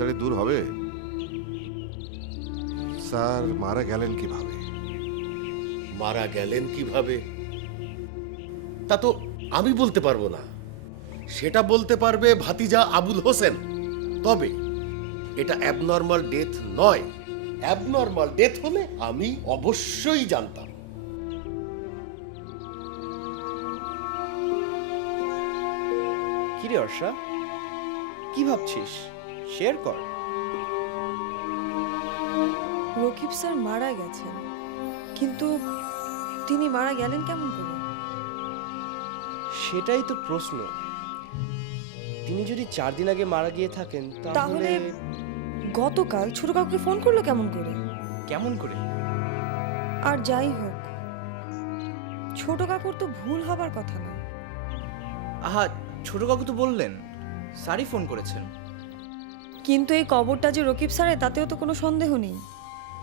তাহলে দূর হবে। স্যার মারা গেলেন কিভাবে? মারা গেলেন কিভাবে তা তো আমি বলতে পারবো না, সেটা বলতে পারবে ভাতিজা আবুল হোসেন। তবে এটা অ্যাবনর্মাল ডেথ নয়। অ্যাবনর্মাল ডেথ হলে আমি অবশ্যই জানতাম। কিরে অর্ষা, কি ভাবছিস? শেয়ার কর। রকিব স্যার মারা গেছেন, কিন্তু তিনি মারা গেলেন কেমন করে? সেটাই তো প্রশ্ন। তিনি যদি 4 দিন আগে মারা গিয়ে থাকেন তাহলে তাহলে গতকাল ছোট কাকুকে ফোন করলো কেমন করে? কেমন করে? আর যাই হোক, ছোট কাকুর তো ভুল হবার কথা না। আহা, ছোট কাকু তো বললেন স্যারই ফোন করেছেন। কিন্তু এই কবরটা যে রকিব স্যারের তাতেও তো কোনো সন্দেহ নেই।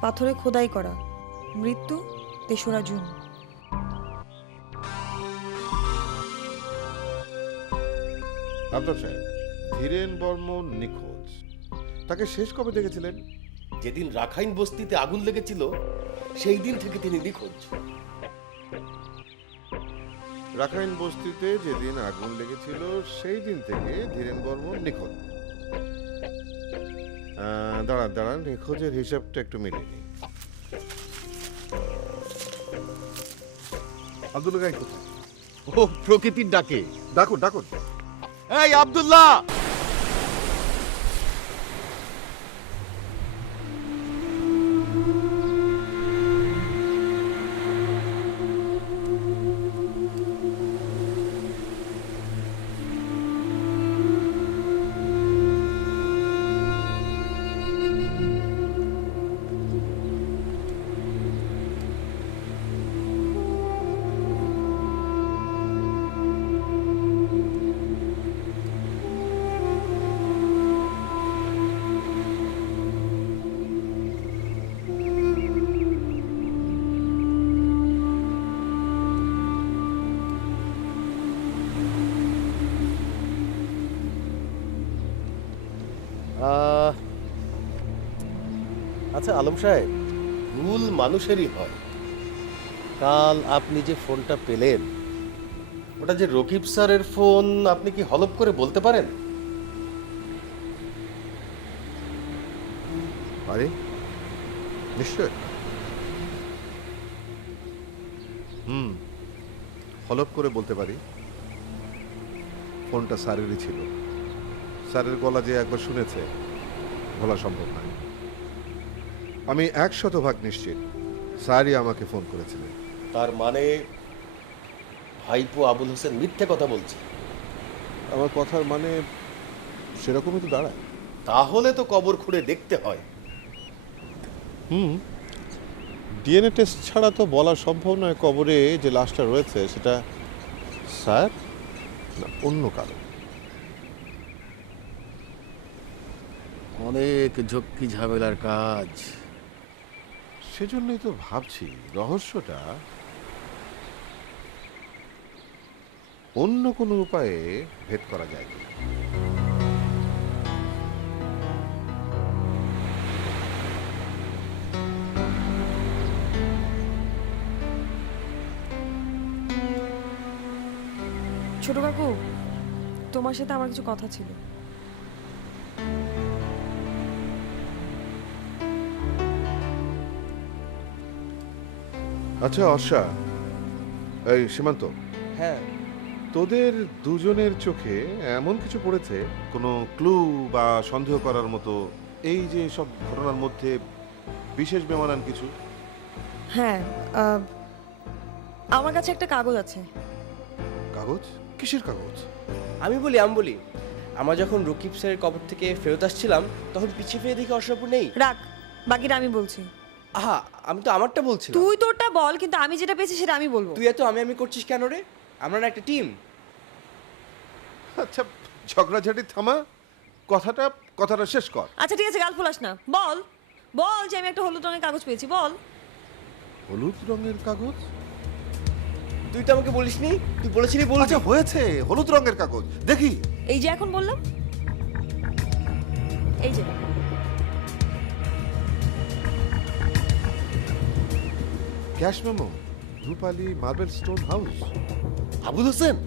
পাথরে খোদাই করা, মৃত্যু 3রা জুন। আবদার সাহেব, ধীরেন বর্মন নিখোঁজ, তাকে শেষ কবে দেখেছিলেন? যেদিন রাখাইন বস্তিতে আগুন লেগেছিল সেই দিন থেকে তিনি নিখোঁজ। রাখাইন বস্তিতে যেদিন আগুন লেগেছিল সেই দিন থেকে ধীরেন বর্মন নিখোঁজ। দাঁড়ান, নিখোঁজের হিসাবটা একটু মিলিয়ে নিই। আব্দুল গাই কোথায়? ও প্রকৃতির ডাকে। ডাকুন। এই আব্দুল্লাহ! আচ্ছা আলম সাহেব, ভুল মানুষেরই হয়। কাল আপনি যে ফোনটা পেলেন ওটা যে রকিব স্যারের ফোন, আপনি কি হলপ করে বলতে পারেন? আরে নিশ্চয়। হলপ করে বলতে পারি। ফোনটা স্যারেরই ছিল। স্যারের গলা যে একবার শুনেছে বলা সম্ভব নয়। আমি 100% নিশ্চিত স্যারই আমাকে ফোন করেছিলেন। তার মানে ভাইপো আবুল হোসেন মিথ্যে কথা বলছে? আমার কথার মানে সেরকমই তো দাঁড়ায়। তাহলে তো কবর খুঁড়ে দেখতে হয়। ডিএনএ টেস্ট ছাড়া তো বলা সম্ভব নয় কবরে যে লাশটা রয়েছে সেটা স্যার না অন্য কারো। অনেক ঝক্কি ঝামেলার কাজ। সেজন্যই তো ভাবছি রহস্যটা অন্য কোনো উপায়ে ভেদ করা যায় কিনা। ছোট কাকু, তোমার সাথে আমার কিছু কথা ছিল। আচ্ছা অর্ষা, এই সীমান্ত, হ্যাঁ, তোদের দুজনের চোখে এমন কিছু পড়েছে কোনো ক্লু বা সন্দেহ করার মতো এই যে সব ঘটনার মধ্যে বিশেষ বেমানান কিছু? হ্যাঁ, আমার কাছে একটা কাগজ আছে। কাগজ? কিসের কাগজ? আমি বলি। আমরা যখন রকিব স্যারের কবর থেকে ফেরত আসছিলাম তখন পিছিয়ে ফিরে দেখি অর্ষাপুর নেই। রাখ, বাকিটা আমি বলছি। আহা, আমি তো আমারটা বলছিলাম। তুই তোরটা বল, কিন্তু আমি যেটা পেয়েছি সেটা আমি বলবো। তুই এত আমি করছিস কেন রে? আমরা না একটা টিম। আচ্ছা ঝগড়াঝাটি থামা, কথাটা শেষ কর। আচ্ছা ঠিক আছে, গাল ফোলাস না। বল যে আমি একটা হলুদ রঙের কাগজ পেয়েছি, বল। হলুদ রঙের কাগজ? তুই তো আমাকে বলিসনি, তুই বলেছিলি বল। আচ্ছা হয়েছে, হলুদ রঙের কাগজ দেখি। এই যে এখন বললাম। এই যে cash memo, Rupali marble stone house. Abul Hossain?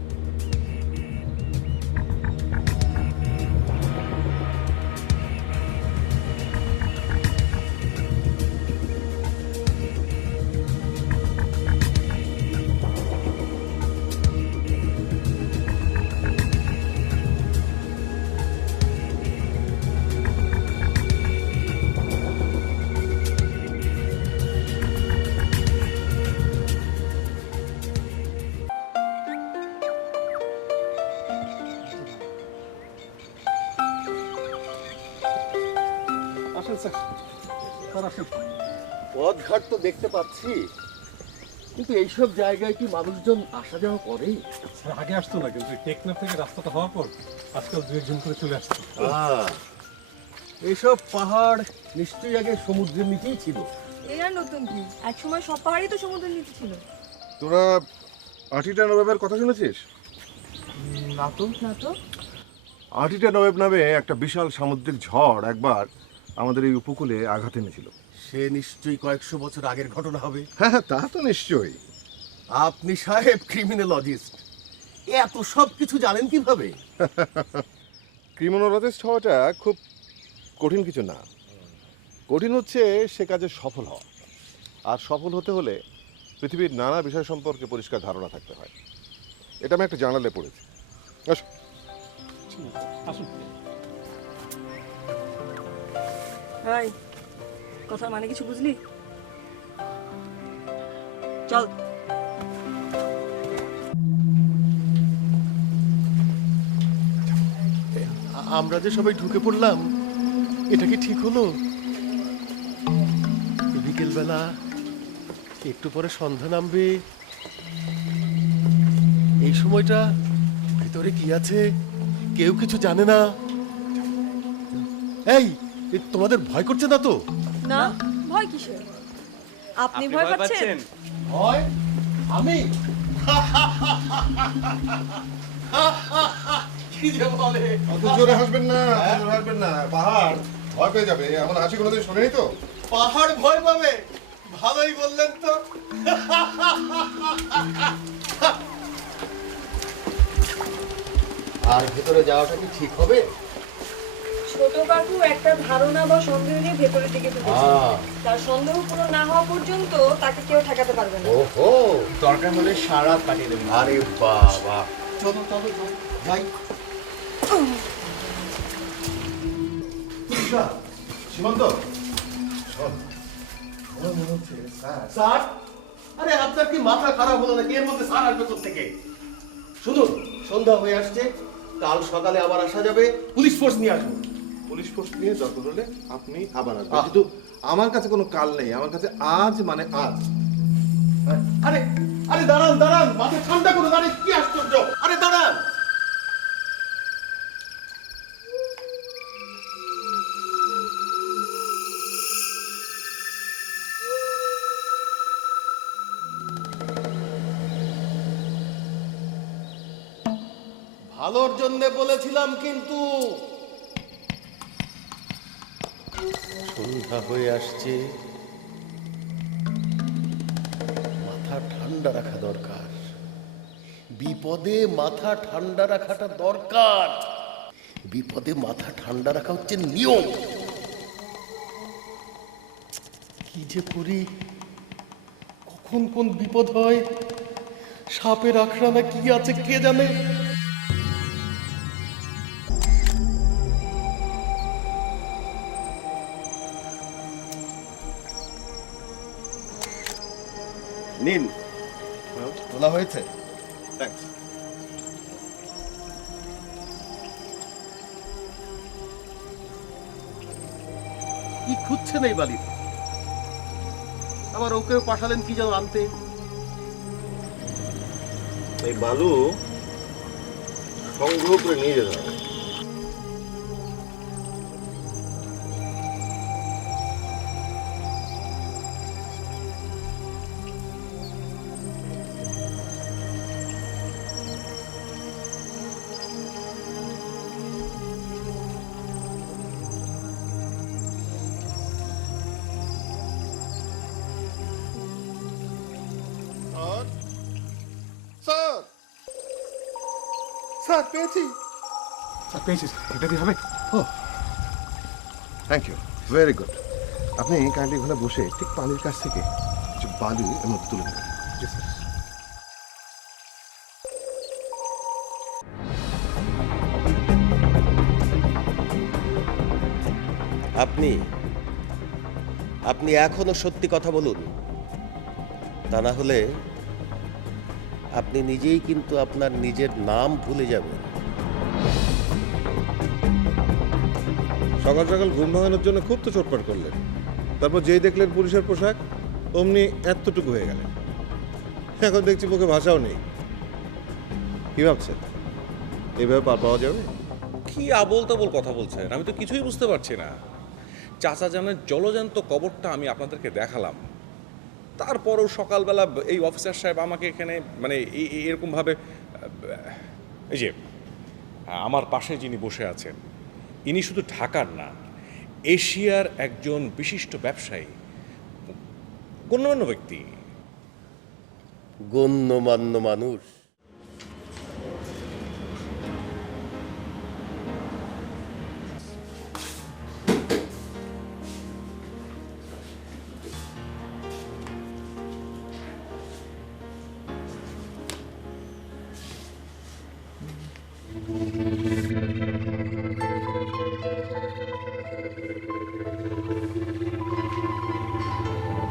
পথঘাট তো দেখতে পাচ্ছি, কিন্তু এইসব জায়গায় কি মানুষজন আসা যাওয়া করে? আগে আসতো না, কিন্তু টেকনাফ থেকে রাস্তাটা হওয়ার পর আজকাল দু একজন করে চলে আসছে। এইসব পাহাড় নিশ্চয়ই আগে সমুদ্রের নিচেই ছিল। এই আর নতুন কি, এক সময় সব পাহাড়ই তো সমুদ্রের নিচে ছিল। তোরা আটিটা নবাবের কথা শুনেছিস? না তো। আটিটা নবাব নামে একটা বিশাল সামুদ্রিক ঝড় একবার আমাদের এই উপকূলে আঘাত এনেছিল। সে নিশ্চয়ই কয়েকশো বছর আগের ঘটনা হবে। হ্যাঁ, তা তো নিশ্চয়ই। আপনি সাহেব ক্রিমিনোলজিস্ট, এত সব কিছু জানেন কিভাবে? ক্রিমিনোলজিস্ট হওয়াটা খুব কঠিন কিছু না। কঠিন হচ্ছে সে কাজে সফল হওয়া। আর সফল হতে হলে পৃথিবীর নানা বিষয় সম্পর্কে পরিষ্কার ধারণা থাকতে হয়। এটা আমি একটা জার্নালে পড়েছি। আসো। আসুন। ভাই, কথার মানে কিছু বুঝলি? চল। আমরা যে সবাই ঢুকে পড়লাম, এটা কি ঠিক হলো? বিকেলবেলা একটু পরে সন্ধ্যা নামবে, এই সময়টা ভিতরে কি আছে কেউ কিছু জানে না। এই, তোমাদের ভয় করছে না তো? না, ভয় কিসের? আপনি ভয় পাচ্ছেন? ভয়? আমি? কি যে বলে! অত জোরে হাসবেন না, হাসবেন না। পাহাড় ভয় পেয়ে যাবে, এমন হাসি কোনোদিন শোনেনি তো। পাহাড় ভয় পাবে? ভালোই বললেন তো। আর ভেতরে যাওয়াটা কি ঠিক হবে? ছোট কাকু একটা ধারণা বা সন্দেহ নিয়ে ভেতরের দিকে ঢুকেছে। তার সন্দেহ পূরণ না হওয়া পর্যন্ত তাকে কেউ ঠেকাতে পারবে না। ওহো, দরকার হলে সারা রাত কাটিয়ে দেবেন। আরে বাবা, চলো চলো চলো যাই। সীমান্ত, স্যার, আরে আপনার কি মাথা খারাপ হলো নাকি? এর মধ্যে স্যার আসবে থেকে? শুনুন, সন্ধ্যা হয়ে আসছে, কাল সকালে আবার আসা যাবে, পুলিশ ফোর্স নিয়ে আসবো। পুলিশ ফোর্স নিয়ে দরকার হলে আপনি আবার আসবেন, কিন্তু আমার কাছে কোনো কাল নেই। আমার কাছে আজ মানে আজ। আরে আরে দাঁড়ান দাঁড়ান, মাথা ঠান্ডা করুন। আরে কি আশ্চর্য! আরে দাঁড়ান। ভালোর জন্য বলেছিলাম, কিন্তু সন্ধ্যা হয়ে আসছে, মাথা ঠান্ডা রাখা দরকার। বিপদে মাথা ঠান্ডা রাখাটা দরকার। বিপদে মাথা ঠান্ডা রাখা হচ্ছে নিয়ম। কি যে করি, কখন কোন বিপদ হয়, সাপের আখড়া না কি আছে কে জানে। নিন, তোলা হয়েছে। থ্যাঙ্কস। কি খুঁজছেন এই বালিতে? আবার ওকেও পাঠালেন কি যেন আনতে। এই বালু সংগ্রহ করে নিয়ে যেতে হবে। স্যার পেয়েছি। স্যার পেয়েছিস, এটা দিয়ে হবে? Thank you, very good. আপনি কাইন্ডলি ওখানে বসে ঠিক পানির কাছ থেকে কিছু বালু এর মধ্যে তুলে নেবেন। জি স্যার। আপনি আপনি এখনো সত্যি কথা বলুন, তা না হলে আপনি নিজেই কিন্তু আপনার নিজের নাম ভুলে যাবেন। সকাল সকাল ঘুম ভাঙানোর জন্য খুব তো চটপট করলেন, তারপর যেই দেখলেন পুলিশের পোশাক অমনি এতটুকু হয়ে গেলেন। এখন দেখছি মুখে ভাষাও নেই। কি ভাবছেন এইভাবে পার পাওয়া যাবে? কি আবোল তাবোল কথা বলছেন, আমি তো কিছুই বুঝতে পারছি না। চাচা জানের জলজান্ত কবরটা আমি আপনাদেরকে দেখালাম, তারপরও সকালবেলা এই অফিসার সাহেব আমাকে এখানে মানে এরকমভাবে, এই যে আমার পাশে যিনি বসে আছেন, ইনি শুধু ঢাকার না, এশিয়ার একজন বিশিষ্ট ব্যবসায়ী, গণ্যমান্য ব্যক্তি। গণ্যমান্য মানুষ?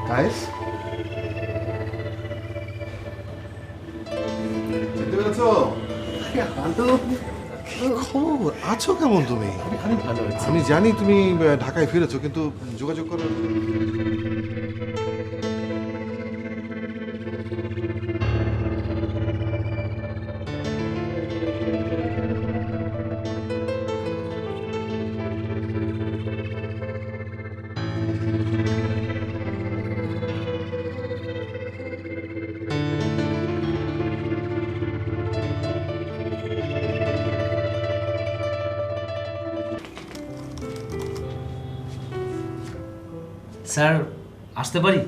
গাইস, চিনতে পেরেছো? কি খবর? আছো কেমন তুমি? আমি ভালো আছি। আমি জানি তুমি ঢাকায় ফিরেছো, কিন্তু যোগাযোগ করো। স্যার আসতে পারি?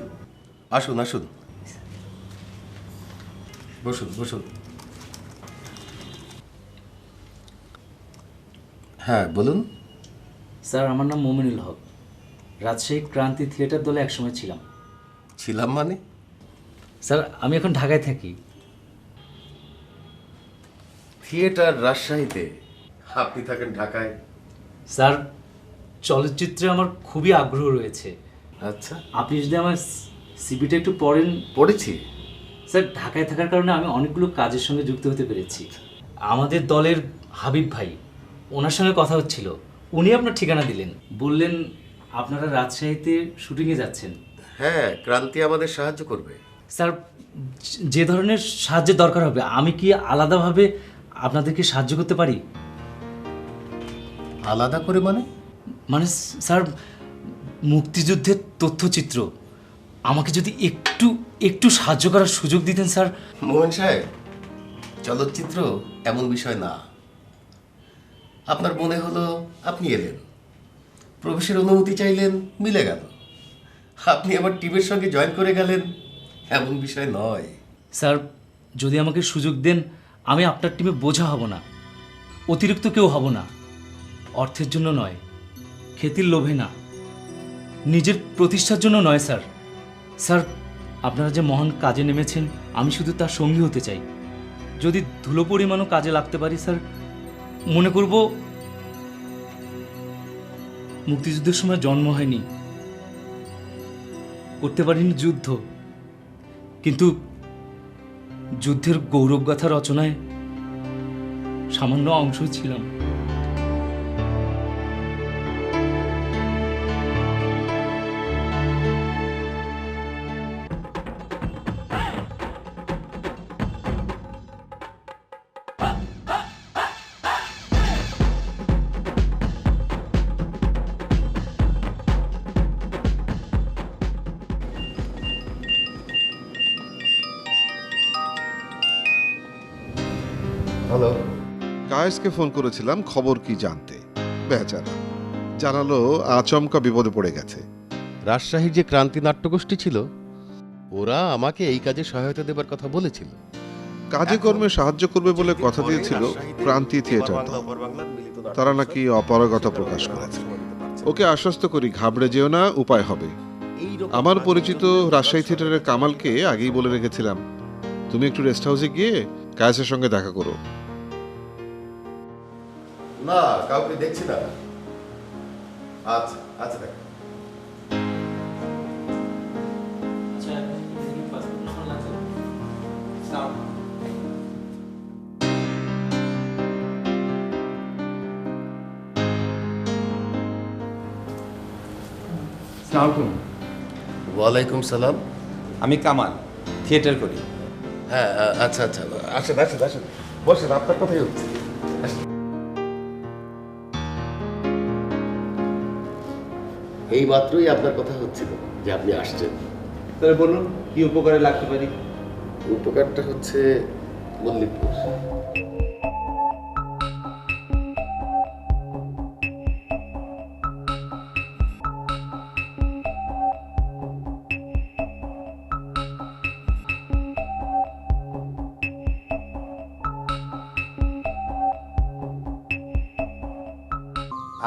আসুন আসুন, বসুন বসুন। হ্যাঁ বলুন। স্যার আমার নাম মোমিনুল হক, রাজশাহী ক্রান্তি থিয়েটার দলে একসময় ছিলাম। ছিলাম মানে? স্যার আমি এখন ঢাকায় থাকি। থিয়েটার রাজশাহীতে, আপনি থাকেন ঢাকায়? স্যার চলচ্চিত্রে আমার খুবই আগ্রহ রয়েছে। আচ্ছা, আপনি যদি আমার সিভিটা একটু পড়েন। পড়েছি। স্যার ঢাকায় থাকার কারণে আমি অনেকগুলো কাজের সঙ্গে যুক্ত হতে পেরেছি। আমাদের দলের হাবিব ভাই, ওনার সঙ্গে কথা হচ্ছিল, উনি আপনার ঠিকানা দিলেন, বললেন আপনারা রাজশাহীতে শুটিংয়ে যাচ্ছেন। হ্যাঁ, ক্রান্তি আমাদের সাহায্য করবে। স্যার যে ধরনের সাহায্যের দরকার হবে আমি কি আলাদাভাবে আপনাদেরকে সাহায্য করতে পারি? আলাদা করে মানে? মানে স্যার মুক্তিযুদ্ধের তথ্যচিত্র আমাকে যদি একটু একটু সাহায্য করার সুযোগ দিতেন স্যার। মোহন সাহেব, চলচ্চিত্র এমন বিষয় না। আপনার মনে হলো আপনি এলেন, প্রবেশের অনুমতি চাইলেন, মিলে গেল, আপনি আমার টিমের সঙ্গে জয়েন করে গেলেন, এমন বিষয় নয়। স্যার যদি আমাকে সুযোগ দেন আমি আপনার টিমে বোঝা হব না, অতিরিক্ত কেউ হব না। অর্থের জন্য নয়, খ্যাতির লোভে না, নিজের প্রতিষ্ঠার জন্য নয় স্যার। স্যার আপনারা যে মহান কাজে নেমেছেন আমি শুধু তার সঙ্গী হতে চাই। যদি ধুলো পরিমাণও কাজে লাগতে পারি স্যার, মনে করব মুক্তিযুদ্ধের সময় জন্ম হয়নি, করতে পারিনি যুদ্ধ, কিন্তু যুদ্ধের গৌরবগাথা রচনায় সামান্য অংশ ছিলাম। হ্যালো। কায়েসকে ফোন করেছিলাম খবর কি জানতে, বেচারা জানালো আচমকা বিপদে পড়ে গেছে। রাজশাহীর যে ক্রান্তি নাট্যগোষ্ঠী ছিল, ওরা আমাকে এই কাজে সহায়তা দেবার কথা বলেছিল। কাজে কর্মে সাহায্য করবে বলে কথা দিয়েছিল ক্রান্তি থিয়েটার দল। তারা নাকি অপারগতা প্রকাশ করেছে। ওকে আশ্বস্ত করি, ঘাবড়ে যেও না, উপায় হবে। আমার পরিচিত রাজশাহী থিয়েটারের কামালকে আগেই বলে রেখেছিলাম, তুমি একটু রেস্ট হাউসে গিয়ে কায়েসের সঙ্গে দেখা করো। না, কাউকে দেখছি না। আচ্ছা আচ্ছা দেখ। ওয়ালাইকুম সালাম। আমি কামাল, থিয়েটার করি। হ্যাঁ আচ্ছা আচ্ছা, আসেন আসেন আসেন, বসেন, আপনার কথাই হচ্ছে। এই মাত্রই আপনার কথা হচ্ছিল যে আপনি আসছেন। তাহলে বলুন কি উপকারে লাগতে পারি? উপকারটা হচ্ছে মল্লিকপুর।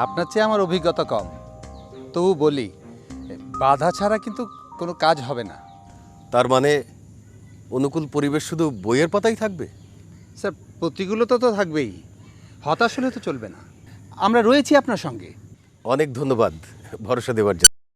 আপনার চেয়ে আমার অভিজ্ঞতা কম, তবু বলি, বাধা ছাড়া কিন্তু কোনো কাজ হবে না। তার মানে অনুকূল পরিবেশ শুধু বইয়ের পাতাই থাকবে? স্যার, প্রতিকূলতা তো থাকবেই, হতাশ হলে তো চলবে না। আমরা রয়েছি আপনার সঙ্গে। অনেক ধন্যবাদ ভরসা দেওয়ার জন্য।